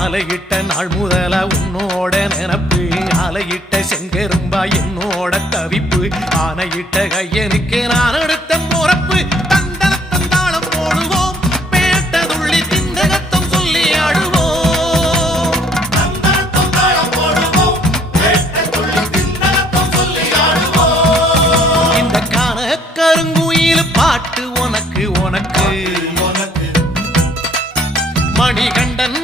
மாலையிட்ட நாள் முதல உன்னோட நினப்பு ஆலையிட்ட செங்கரும்பா என்னோட தவிப்பு ஆனையிட்ட கையனுக்கு நான் எடுத்த முறப்பு தந்தாளம் போடுவோம் பேட்டதுள்ளி திந்தகத்தம் சொல்லி ஆடுவோம் இந்த காண கருங்குயில் பாட்டு உனக்கு உனக்கு மணிகண்டன்